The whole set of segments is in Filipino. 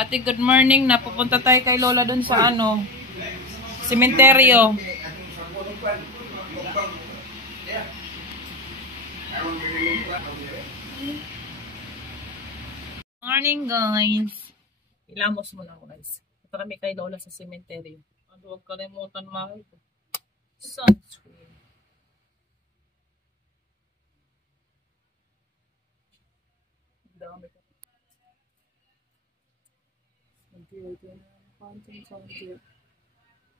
Ate, good morning na. Pupunta tayo kay Lola dun sa ano, sementeryo. Morning, guys. Ilamos mo lang, guys. Ito kami kay Lola sa sementeryo. Ano, huwag kalimutan makita. Sunscreen. Dami ko.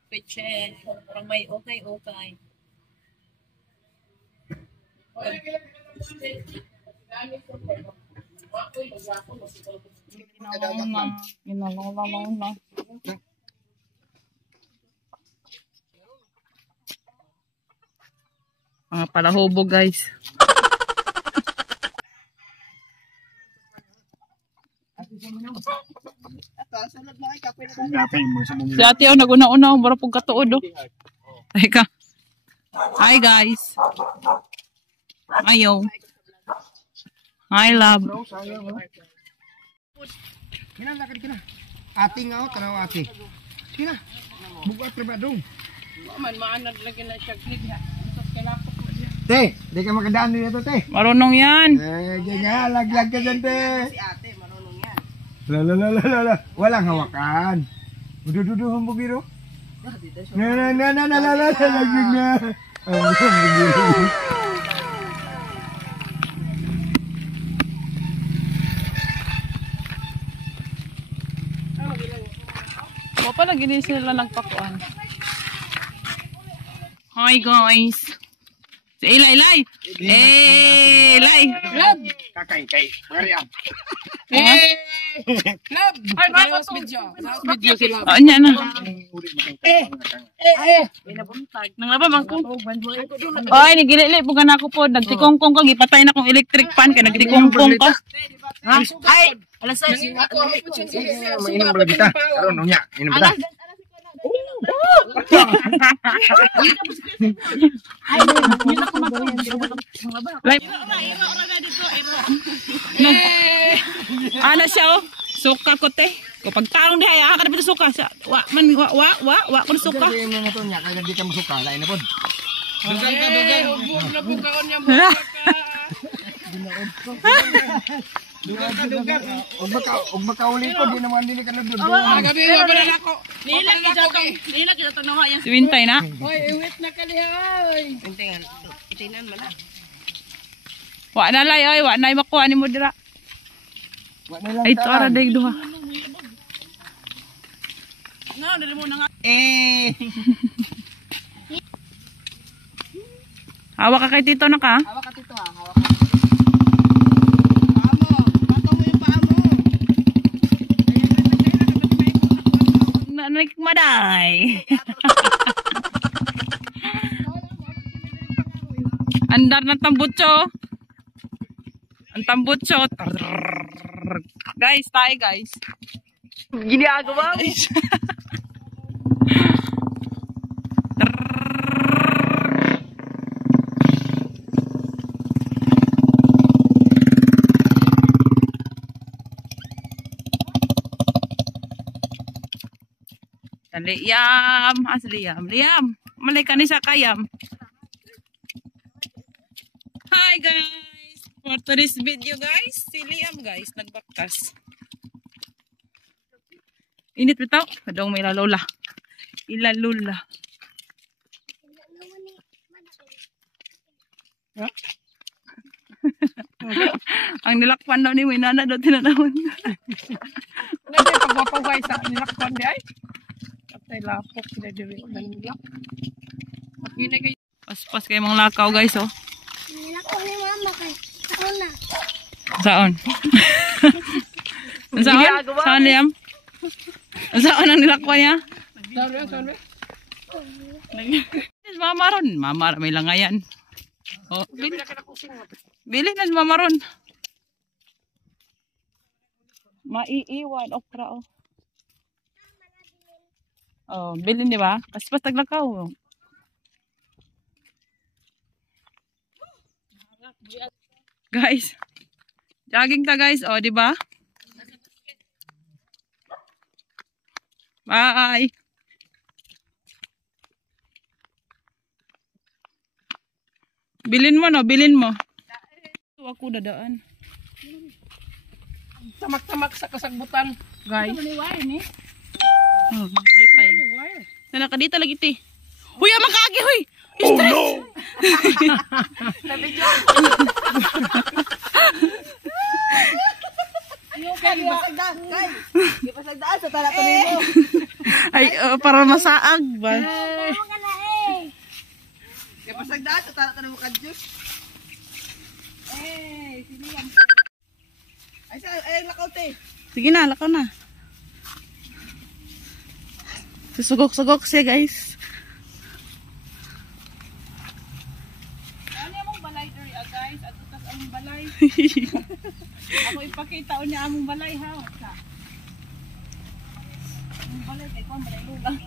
Peche. Parang may okay. Inalala na. Mga palahubo, guys. Si ate o naguna-una bara pug katuod o. Teka. Hi guys. Ayo. Hi love. Kina lakad kina. Ati nga o tanaw ati. Kina. Bugat na ba dong? Man maanad lagi na siya click ha. Kalakot mo diya. Te, di ka makadaan dito te. Marunong yan. Ganyan, laglag ka dyan te. Si ate, marunong yan. La. Walang hawakan. Dudu humbo biro. Na laglag na. Mo pala gini sila nagpakuan. Hi guys. Si Ilay. Ilay. Love. Kakay kay Mariam. Love! Ay, last video. Last video si Love. Anya na. Binabuntag. Nang laba man ko. Oy, nigilili po kana ko po. Nagtikongkong ko gipatay na kong electric fan kay nagtikongkong ko. Ha? Ay! Alas 6. Mainom lagi ta. Karon unya, inom ta. Ano siya oh? Suka ko te. Kapag tarong diha, ka dapat suka siya. Wa ko suka. Sige mo na to nya kay di ka masuka, lain na pod. Dugang ka. Ubog na po kaon niya mo Dugang. Og makauli ko di naman dili ka nagdud. Gabi wa pala nako. Nila kita tong nawa yan. Si Wintay na. Hoy, iwit na kalihay. Tingan. Itinan man na. Wa na lay oy, wa na makuha ni mo dira. Ay tara day duha. No, dali mo na nga. Hawak ka kay tito na ka. Hawak ka tito ha, hawak ka. Paamo, bato mo yung paamo. Nanik maday. Andar ng tambutso. Ang tambutso. Guys, tayo guys. Ginagawa mo. Liam, Liam. Malay ka ni sa kayam. Hi guys. For today's video guys, si Liam guys nagbaktas. Init bitaw, kadong may lalola. Ilalula. Ang nilakpan daw ni Winana daw tinanawon. Nagay pagwapaway sa nilakpan di ay. Tay lapok sila diri ulan nila. Makina kay Paspas kay mong lakaw guys oh. Nilakaw ni mama kay. Saan na? Saan? Saan Liam? Saan ang nilakwa niya? Sorry. Mama may langayan. Oh, bili na si mama ron. Maiiwan okra oh. Oh, bilin di ba? Paspas taglakaw. Guys. Jogging ta guys, oh, di ba? Bye. Bilin mo no, bilin mo. Ako dadaan. Tamak-tamak sa kasagbutan, guys. Oh, wifi. Na nakadita lagi ti. Huy, makagi huy. Oh no. Ay, para masaag ba? Pasagdaan sa tara mo kadyo. Sino yan? Ay, lakaw te. Sige na, lakaw na. Susugok-sugok siya, guys. Ano yung balay diri, guys? At utas among balay. Ako ipakita niya among balay, ha? Among balay, kay kung balay lulang.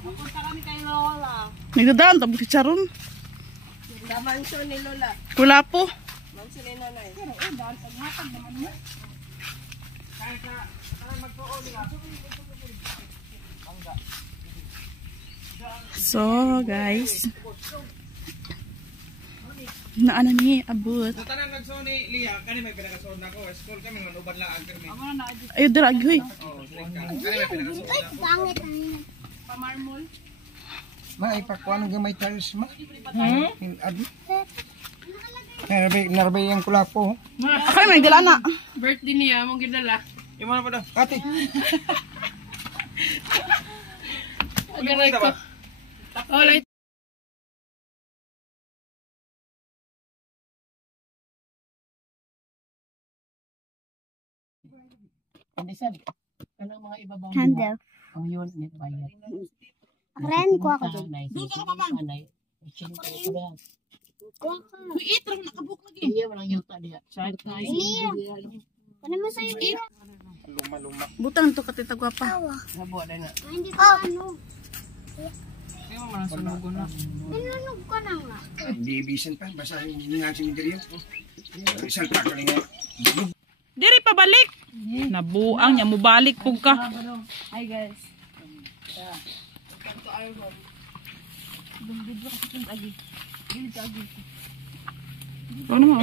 Napunta kami kay Lola. Nagdadaan, tapos si Charon. Sa mansyon ni Lola. Kula po. Mansyon ni Nanay. Pero dahil paghatag naman mo. So, guys. Naana ni abot. Tanang nagsuon ni Lia, kani may pinakasuon nako. School kami manuban lang ang kami. Ayo dira agi hoy. Oh, kani may pinakasuon. Pangit ang Pamarmol. Maipakuan ng gamay tiles ma. Abi. Narbay ang kulapo. Ako may dala na. Birthday niya, mong gidala. Imo na pa daw. Ate. Agaray ko. Alright. Hindi sabi. Kanang mga ibabaw. Handle. Ang yun, net bayad. Ren ko ako dyan. Doon ka naman. Wait, rang nakabuk lagi. Iya, walang yuta diya. Saan tayo? Lia. Ano mo sa'yo, Lia? Luma-luma. Butang to katita gwapa. Tawa. Nabuha na nga. Ay, hindi ko ano. Kaya mo mga sunugon na. Pinunog ko na nga. Hindi ibisan pa basahin nga si Midriyo. Isang pa kali nga. Diri pa balik. Nabuang nya mo balik pug ka. Hi guys. Ano mo?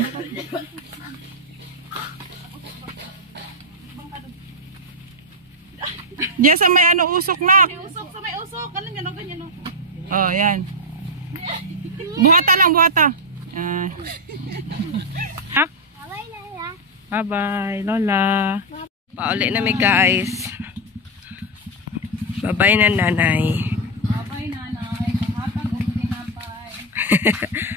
Diyan sa may ano usok na. Usok sa may usok. Kalan yan o ganyan o. Oh, yan. Buhata lang, buhata. Yan. Hap. Bye, Lia. Bye-bye, Lola. Pauli na mi guys. Babay na nanay. Bye-bye, nanay. Mahatag o tinapay.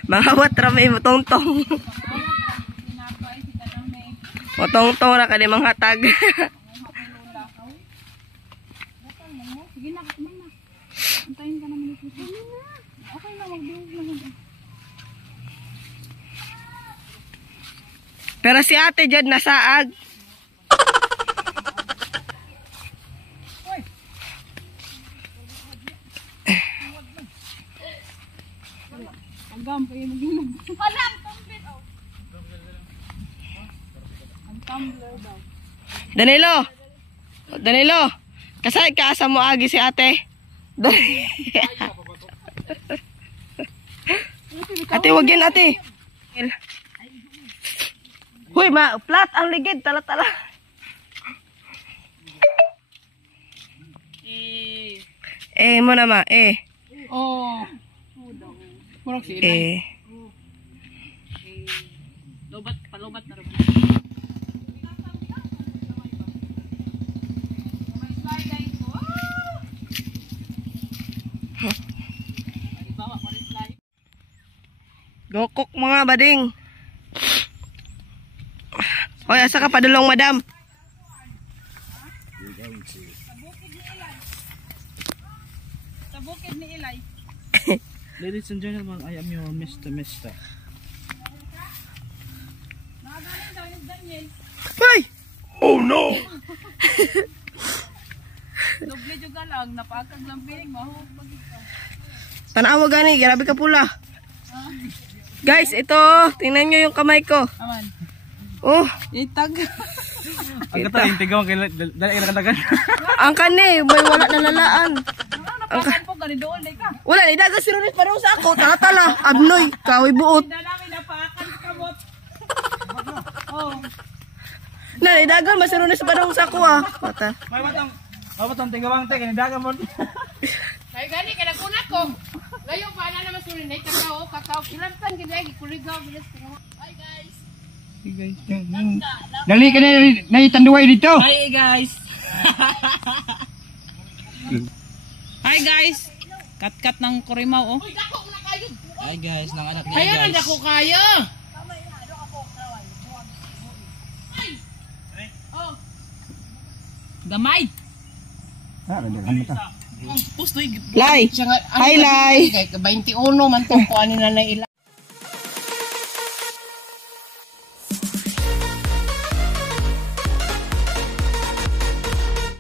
Mga watrame motongtong. Tinapay, si Kadame. Motongtong ra kani mga hatag. Sige na, kakuman na. Antayin ka naman ito. Okay na, magbuhog na. Pero si ate dyan nasaag. Hanggang pa yung maglulog. Wala, ang tumbler. Ang tumbler daw. Danilo. Danilo. Kasay ka asa mo agi si ate. Ate, wag yan ate. Huy, flat ang ligid. Tala-tala. Mo na ma. Oh. Murag si Lobat, palobat na rin. Gokok mga bading. Hoy, asa ka padulong madam? Sa bukid ni Ilay. Ladies and gentlemen, I am your Mr. Nakagaling daw yung Daniel. Hoy! Doble juga lang, napakag lang piling, mahupag ito. Tanawa gani, grabe ka pula. Guys, ito, tingnan nyo yung kamay ko. Aman. Oh, Itag. Ang kata yung tigawang kay dali ka nakadagan. Ang kani, may wala na lalaan. Napakan po gani doon ka. Wala, idagas si Ronis parang sa ako. Tatala, abnoy, kahoy buot. Hindi namin napakan kamot. Na, idagan, mas si Ronis parang sa ako ah. Mata. May batang tigawang te kay dagan mo. Ay, gani, kinakuna ko. Ngayon pa na naman sunin na kakao. Ilantan, ginagi, kuligaw, bilas ko. Hi guys. Dali ka na itanduay dito. Hi guys. Hi guys. Kat-kat ng kurimaw oh. Hi guys, nang anak niya Kaya guys. na ako kaya. Gamay. Lai. Hi, Lai. 21 man to ko ano na ilan.